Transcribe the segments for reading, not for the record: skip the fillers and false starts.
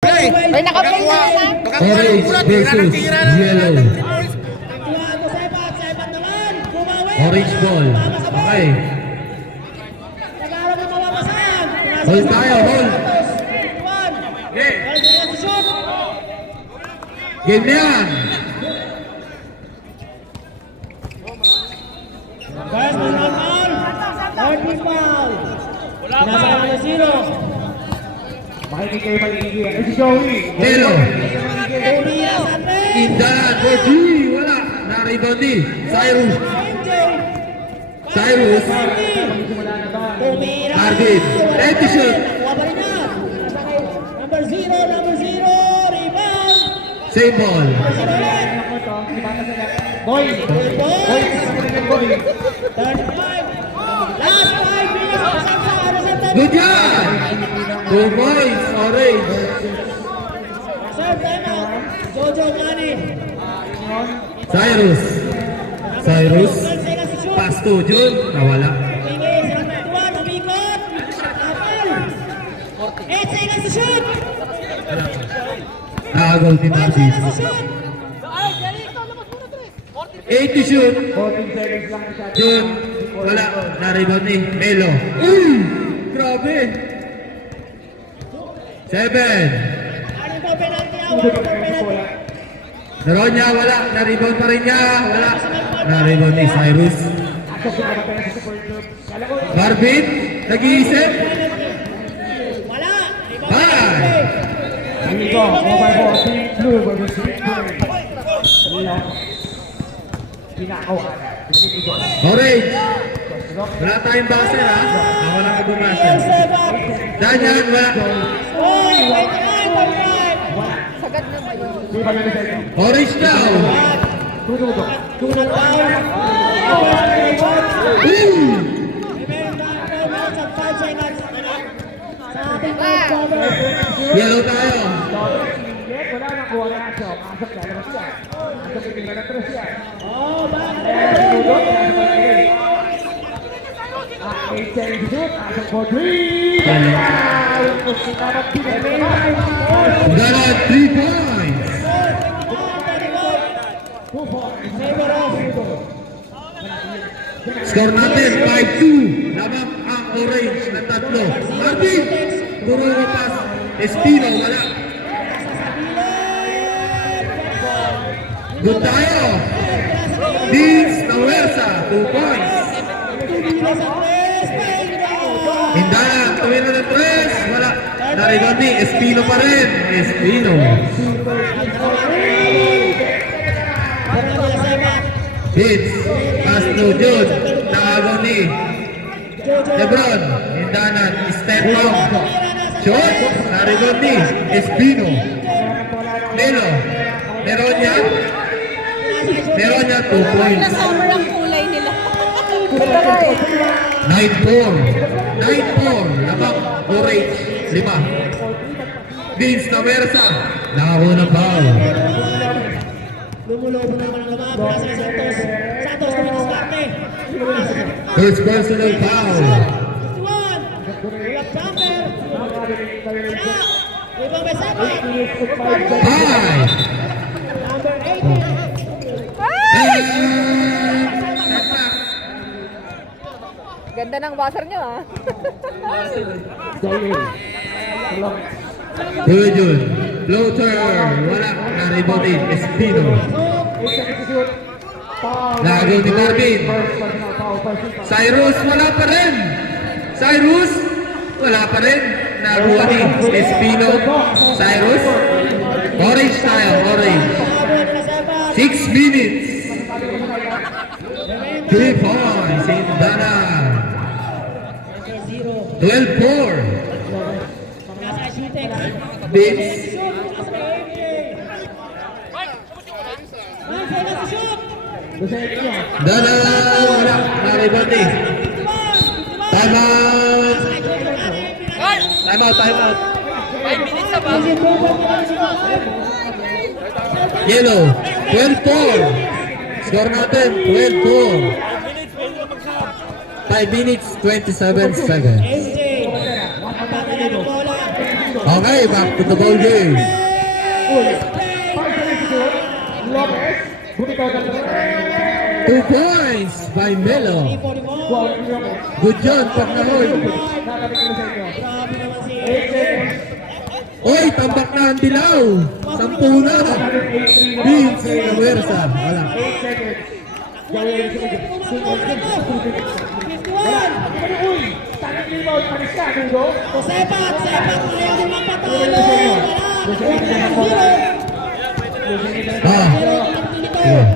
Ay, nakaplay na na. Orange versus yellow. Orange ball. Okay. Hold tayo, hold. Game na yan. First man on all. Third piece foul. Nasa na zero. Makinig kayo mag-iigi. Ay, si Joey. Hello. Tumira sa net. Indalan for G. Wala. Na-rebound ni Cyrus. Cyrus. Tumira. Marvin. Ready shoot. Kuha pa rin yan. Number zero. Rebound. Same ball. Boy. Boy. Boy. 35. Last 5 minutes. Good job. 2 points. Orange. Reserve timeout. Jojo Mani. Cyrus. Cyrus. 12 seconds to shoot. Pass to Jun. Nawala. Pingi, si number 1, umikot. Kapal. 8 seconds to shoot. Nakagaw din 5 natin. seconds to shoot. 8 to shoot. 14 seconds lang siya. Jun. Wala. Na-rebound ni Melo. Uy! Grabe. 7. Ano ba penalty? Award for penalty. Naronya, wala. Na-rebound pa rin niya. Wala. Na-rebound ni Cyrus. Asok yung mga pera sa support group. Kala ko, Marvin. Nag-iisip. Wala. Bye. amigo, mobile ball, team blue versus team green. Lock. Pinakawan. Orange. Wala tayong baser ha. Wala ka bumaser. Step up. Danyan, wala. Oy, 29.5. Sagad na ba yun? Di ba ganun sa'yo? Orange daw. Tututo. Tunat down. Woo! Meron tayong timeout sa 5 seconds. Sa ating first quarter. Yellow tayo. Wala nang kuha na asok. Asok na labas yan. Asok yung tingnan na tres yan. Oh, back. Tudot, asok na tingnan. 8 seconds shoot. Asok for three. Sinabat pinag-pinag. Gana 3 points. 2 points. Favor of. Score natin 5-2. Lamang ang orange na tatlo. Marvin. Puro pass. Espino, wala. Good tayo. Deans Nawersa, 2 points. Hindala, tumira ng 3. Wala. Na-rebound ni Espino pa rin. Espino. Hits. Pass to Jun. Nakagaw ni Lebron. Hindanan. Step up. Shot. Na-rebound ni Espino. Melo. Meron niya. 2 points. Summer ang kulay nila. 9-4. 9-4. Labang orange. 5. Vince Naversa. Nakakuha ng foul. Lumulobo naman ang laban. Pula sa Santos. Santos tumitas-parte. First personal foul. 51. Ulap jumper. Kaya. Ibang may sabat. 5. Number 18. Ganda ng buzzer nyo ah. Jun. Floater. Wala. Na-rebound ni Espino. Nakagaw ni Marvin. Cyrus. Wala pa rin. Cyrus. Wala pa rin. Nakuha ni Espino. Cyrus. Orange tayo. Orange. 6 minutes. 3 points. Indana. 12-4. Vince. Dana. Wala. Na-rebound ni. Time out. Time out. Time out. 5 minutes na ba? Yellow. 12-4. Score natin. 12-4. 5 minutes, 27 seconds. SJ. Ang pagkakala ng bola. Okay, back to the ball game. Uy, 5 seconds to shoot. Lopez, bumitaw ng 2 points by Melo. quality Lopez. Good job, pag nahol. Nakabit ko sa inyo. 8 seconds. Oy, tambak na ang dilaw. 10 na. Vince Caberza. Wala. 8 seconds. Gawin sa mga single wala. Uy, starting rebound, panis ka, Dugo. Sepat, ayaw din magpatalo. Wala. Ah. Yeah.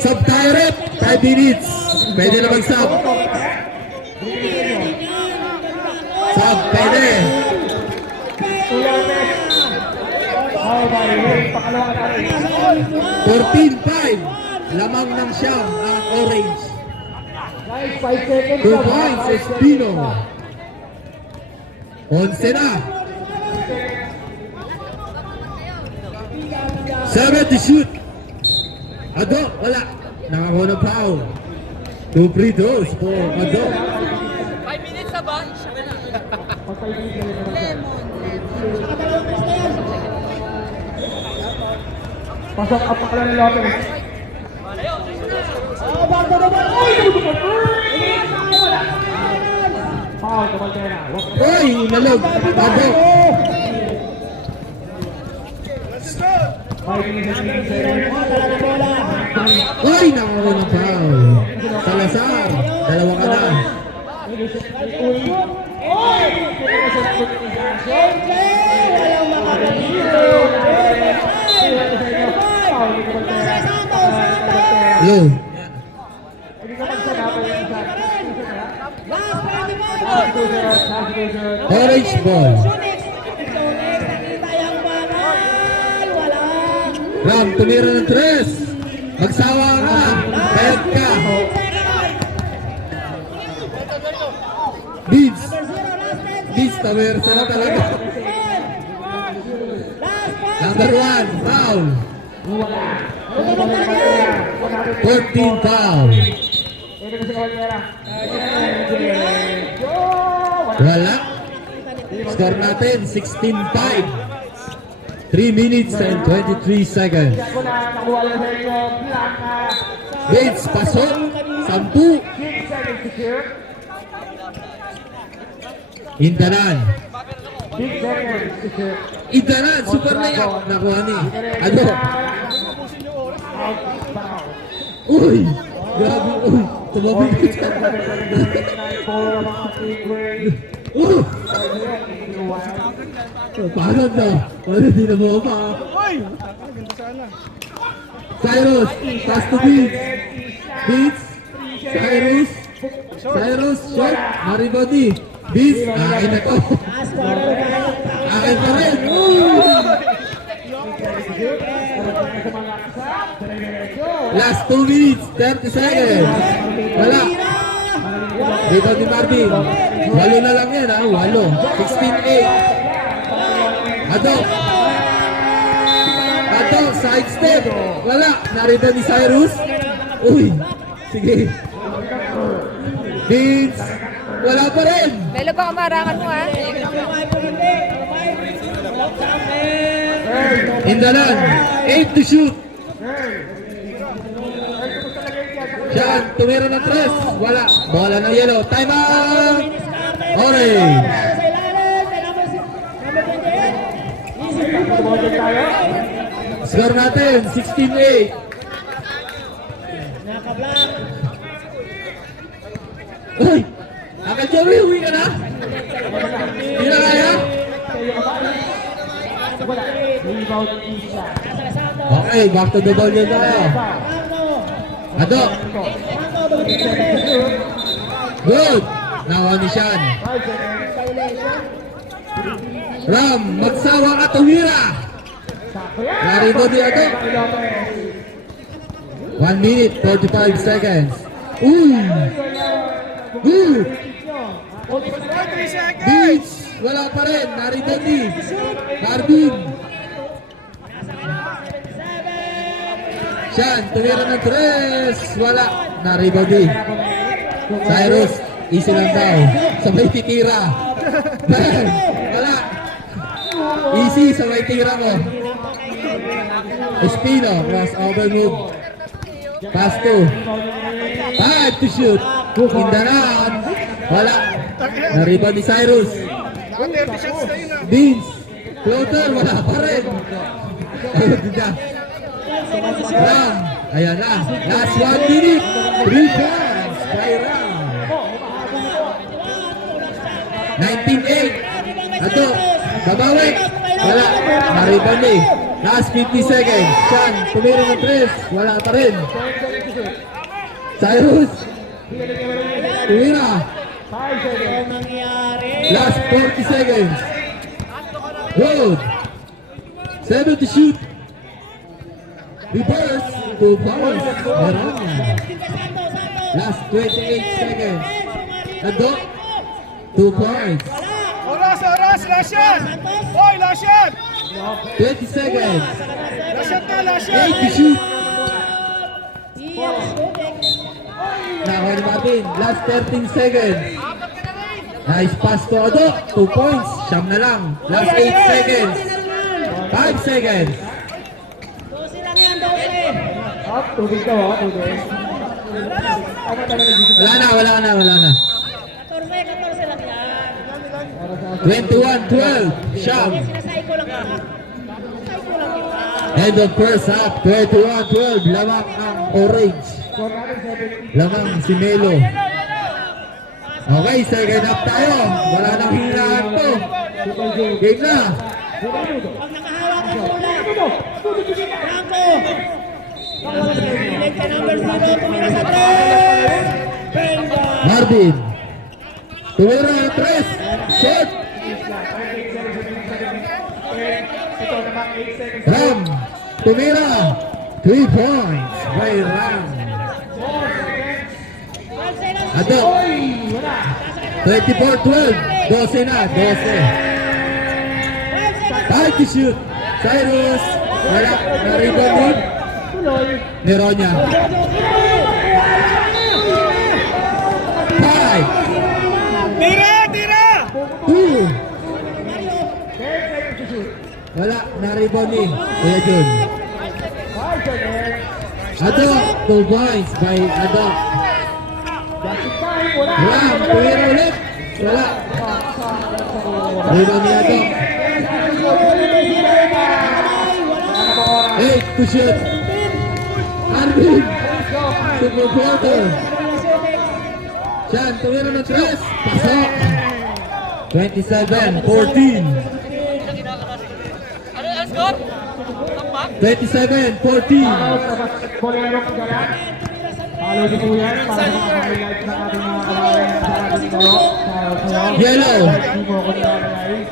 Sub-direct, 5 minutes. Pwede na mag-sub. Sub, pwede. Oh, by the way, pakalawang natin. 14-5. Lamang ng siyam ang orange. Guys, 5 seconds. 2 points, Espino. 11 na. 7 to shoot. Ado, wala. Nakakuha ng foul. 2 free throws for Ado. 5 minutes na ba? Pasok ang pakalan ni Lopez. Foul, Cabaltera. Oy, nalog. Ado. 5 minutes and 8 seconds. Oy, nakakuha ng foul. Salazar, dalawa ka na. Yo. Orange ball. Ram, tumira ng 3. Magsawa ka. Bayad ka. Beats. Beats, tamersa na talaga. Number 1, foul. 14 foul. Wala. Score natin, 16-5. 3 minutes and 23 seconds. Beats, pasok. 10. Indanan. Indanan, super layup. Nakuha ni. Ano? Uy! Grabe, uy! Tumabig ko dyan. Paano na? Paano di na mo pa? Cyrus, pass to Beats. Beats, Cyrus. Cyrus, shot. Maribody. Beats, akin na to. Akin pa rin. Last 2 minutes, 30 seconds. Wala. Dito ni Marvin. 8 na lang yan ha, 8. 16-8. Ado. Ado, side step. Wala. Narito ni Cyrus. Uy. Sige. Vince. Wala pa rin. Melo ba kumarangan mo ha? Indanan. 8 to shoot. Siyan, tumira ng 3. Wala. Bola ng yellow. Time out. Orange. Score natin, 16-8. Uy! Akal Joey, uwi ka na? Hindi na kaya? Okay, back to the ball yun tayo. Ado. Good. Nakuha ni Sean. Ram, magsawa ka tumira. Narito di Ado. 1 minute, 45 seconds. Uy! Good! Beats! Wala pa rin. Narito di. Marvin. Sean, tumira ng 3. Wala. Narito di. Cyrus, easy lang daw. Sabay titira. Wala. Easy sa may tira mo. Espino, crossover move. Pass to. 5 to shoot. In the round. Wala. Na-rebound ni Cyrus. Beans. Floater, wala pa rin. Ayun na. Ram. Ayan na. Last 1 minute. 3 points. By Ram. 19-8. Ato. Babawi. Wala. Na-rebound eh. Last 50 seconds. Sean, tumira ng 3. Wala pa rin. Cyrus. Tumira. Last 40 seconds. Road. 7 to shoot. Reverse. 2 points. Meron. Last 28 seconds. Ado. 2 points. Oras! Lasyan! Hoy, Lasyan! 20 seconds. Lasyan ka, 8 to shoot. Nakakuha ni Martin. Last 13 seconds. Nice pass to Ado. 2 points. Siyam na lang. Last 8 seconds. 5 seconds. Up, tubig ka, tubig. Wala na. 21-12. Siyam. End of first half. 21-12. Lamang ang orange. Lamang si Melo. Okay, second half tayo. Wala nang hinaan to. Game na. Pag nakahawak ang bola. Franco. Pilit ka number 0. Tumira sa 3. Benga. Marvin. Tumira ang 3. Shot. Ram. Tumira. 3 points. By Ram. 12 seconds. Ado. 24-12. 12 na. 12. 5 to shoot. Cyrus. Wala. Na-rebound din. Neronya. 5. Tira! 2. Wala. Na-rebound din. Kuya Jun. Ado. 2 points by Ado. Ram. Tumira ulit. Wala. Rebound ni Ado. 8 to shoot. Arvin. Super quarter. Siyan, tumira ng 3. Pasok. 27-14. Ano score? Tampak? 27-14. Bolero ko dyan. Follow din po yan para sa mga highlights ng ating mga kabayan sa ating laro. Yellow. Hindi mo ako nilalagay.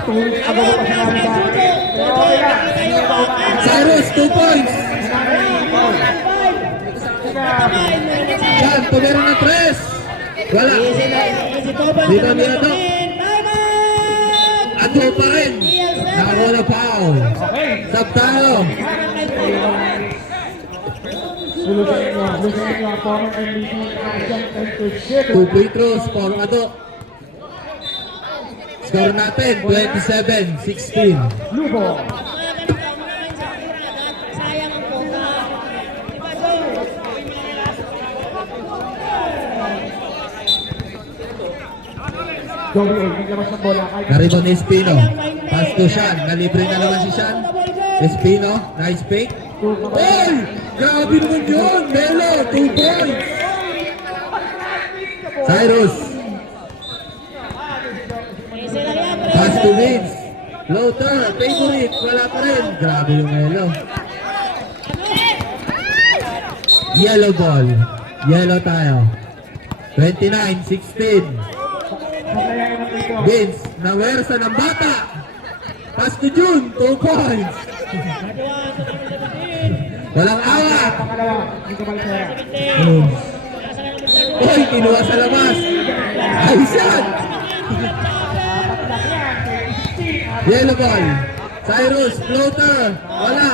Tuloy ako pa sa namin sa akin. Pero okay lang. Hindi ako makakasal. Cyrus, 2 points. Siyan, tumira ng 3. Wala. Dito ni Ado. Ado pa rin. Nakakuha na foul. Sub tayo. Lulusin nyo. Former MVP Asian Championship. 2 free throws for Ado. Score natin, 27-16. Lubo. Sayang ang punta. Diba, Joe? Joey Oy, naglabas ng bola. Naribon ni Espino. Pass to Sean. Nalibre na naman si Sean. Espino, nice fake. Oy! Grabe naman yun! Melo, 2 points. Cyrus. Pass to Vince. Floater, favorite. Wala pa rin. Grabe yung Melo. Yellow ball. Yellow tayo. 29-16. Vince, nawersa ng bata. Pass to June, 2 points. Walang awat. Pangalawa, hindi ko pala. Oy, kinuha sa labas. Ayos yan. Yellow ball. Cyrus, floater. Wala.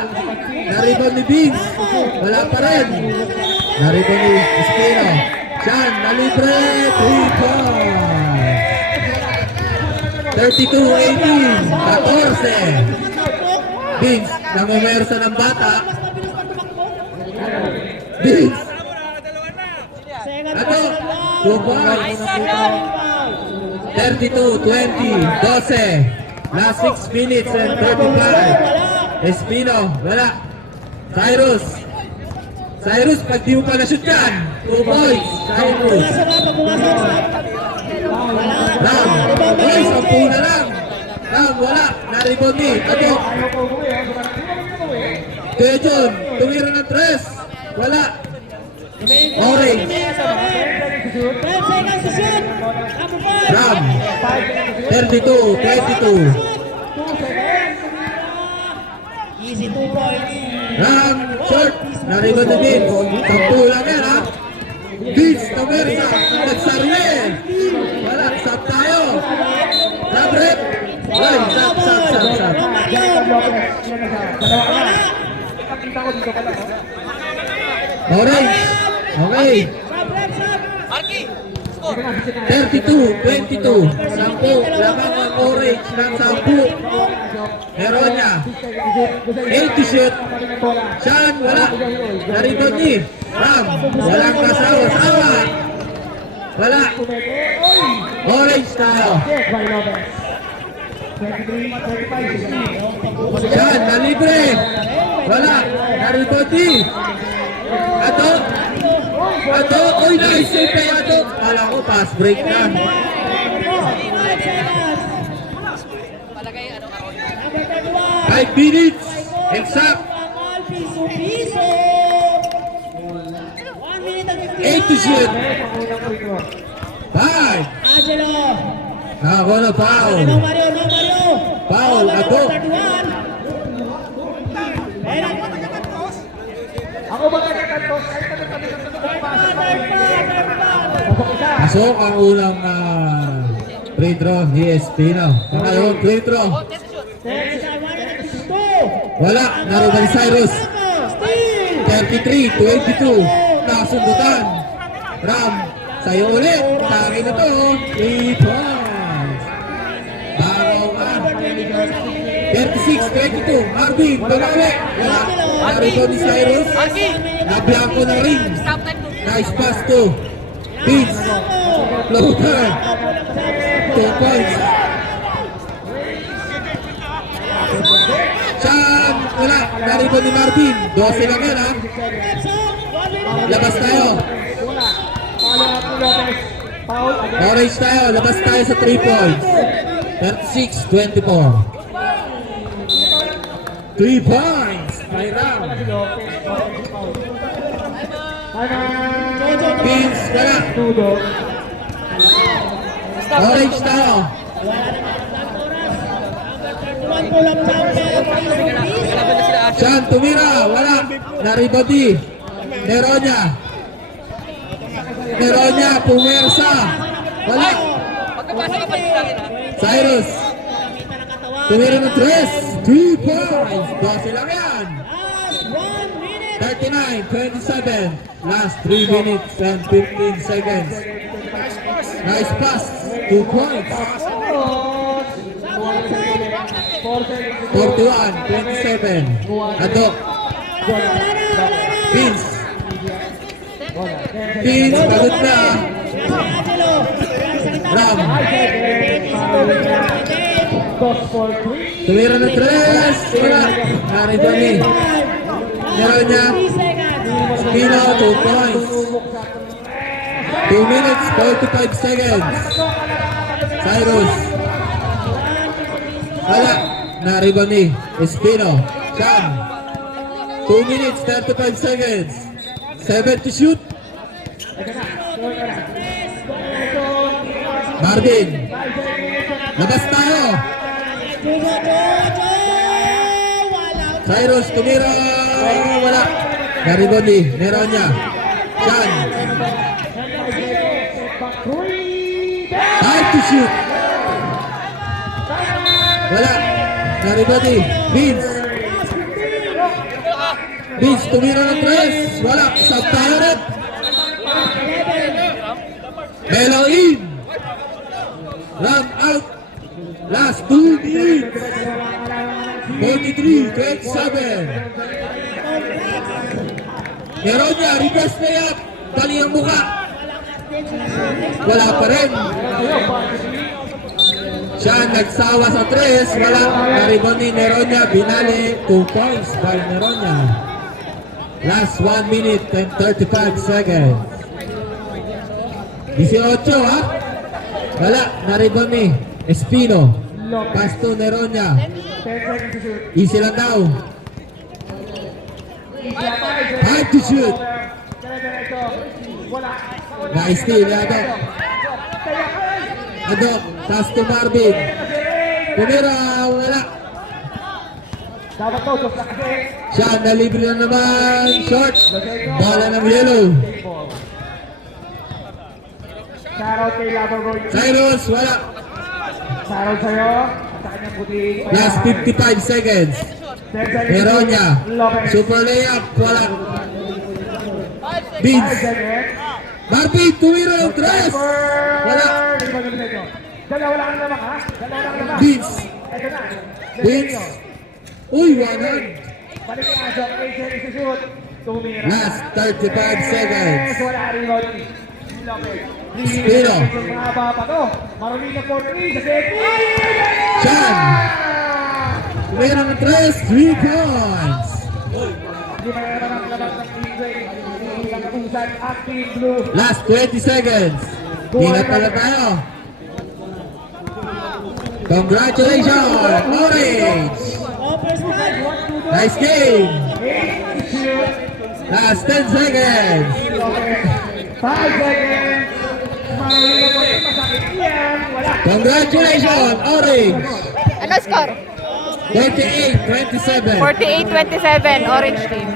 Naribon ni Vince. Wala pa rin. Naribon ni Espino. Sean, nalibre, 3 points. 32-18, 14. Vince, nangumersa ng bata. Vince, ano? 2 points. 32-20, 12. Last 6 minutes and 35. Espino, wala. Cyrus. Cyrus, pag di mo pa na-shoot yan. 2 points. Cyrus. Ram. Ay, 10 na lang. Ram, wala. Na-rebound ni. Ato. Tejon, tumira ng 3. Wala. Orange. 12 seconds to shoot. Ram. 32-22. Easy 2 points. Ram, short. Na-rebound na din. 10 lang yan, ha. Beats, Tamersa. Nagsarili. Wala, stop tayo. Stop rep. Ay, stop. Orange. Okay. Marky! Score! 32-22. 10. Lamang ang orange ng 10. Meron niya. 8 to shoot. Sean, wala. Na-rebound ni. Ram, walang kasawa-sawa. Wala. Orange tayo. Sean, nalibre. Wala. Na-rebound ni. Ato. Uy, nice save kay Ato. Kala ko pass break na. 5 seconds. 5 minutes. Exact. Piso. 1 minute and 50. 8 to shoot. 5. Angelo. Ako na foul. No Mario. Foul, Ato. 31. Ako ba nagkakantos? Kahit Pasok ang unang free throw ni Espino. Ngayon, free throw. Wala, naroon ni Cyrus. 33-22. Nakasundutan. Ram, sa'yo ulit. Sa akin na to. 3 points. Bagaw ka. 36-22. Marvin, babawi. Wala. Naroon ni Cyrus. Marky! Nabiangko ng ring. Stop time to... Nice pass to Vince. Floater. 2 points. Sean, wala. Narito ni Marvin. 12 lang yan, ha. Labas tayo. Orange tayo. Labas tayo sa 3 points. 36-24. 3 points. By Ram. Vince, wala. Orange tayo. Sean, tumira. Wala. Naribody. Neronya. Pumersa. Wala. Pagkapasa ka pa din sa akin, ha? Cyrus. Tumira ng 3. 2 points. 12 lang yan. 39-27. Last 3 minutes and 15 seconds. Nice pass. 2 points. 41-27. Ato. Vince, pagod na. Ram. Tumira ng 3. Wala. Narito ni. Meron niya. Spino, 2 points. 2 minutes, 45 seconds. Cyrus. Wala. Nariba ni Espino. Sean. 2 minutes, 35 seconds. 7 to shoot. Marvin. Labas tayo. Cyrus, tumira. Wala. Nariba ni Neronya. Sean. 5 to shoot. Wala. Nariba ni Vince. Vince, tumira ng 3. Wala. Sab tayo rin. Melo in. Run out. Last 2 minutes. 43-27. Meron niya, reverse layup. Tali ang muka. Wala pa rin. Siya nagsawa sa 3. Wala. Naribon ni Neronia. Binali. 2 points by Neronia. Last 1 minute and 35 seconds. 18 ha? Wala. Naribon ni Espino. Pass to Neronia. 10 seconds to shoot. Easy lang daw. Hard to shoot. Dire-diretso. Wala. Na-steal yata. Ado, pass to Marvin. Tumira, wala. Dapat to, just na kasi. Siya, nalibre na naman. Short. Bola ng yellow. Shoutout kay Loverboy. Cyrus, wala. Shoutout sa'yo. At sa kanyang puting. Last 55 seconds. 10 seconds. Meronia. Lopez. Super layup, wala. 5 Vince. seconds. Marvin, tumira ng 3. Wala. Dalawa lang ang lamang, ha? Dalawa lang ang lamang. Vince. Ito na. Vince. Uy, 100. Balik na sa 8 seconds to shoot. Tumira. Last 35 seconds. Wala rebound. Lopez. Spino. Mahaba pa to. Marolina 43 sa set. Chan. Tumira ng 3. 3 points. Hindi pa naman ang labas ng Ingray. Hindi lang kapusan. Active blue. Last 20 seconds. Ingat pala tayo. Congratulations, Orange. Nice game. Last 10 seconds. 5 seconds. Marolina 43. Masakit yan. Wala. Congratulations, Orange. Ano score? 48-27. 48-27, Orange team.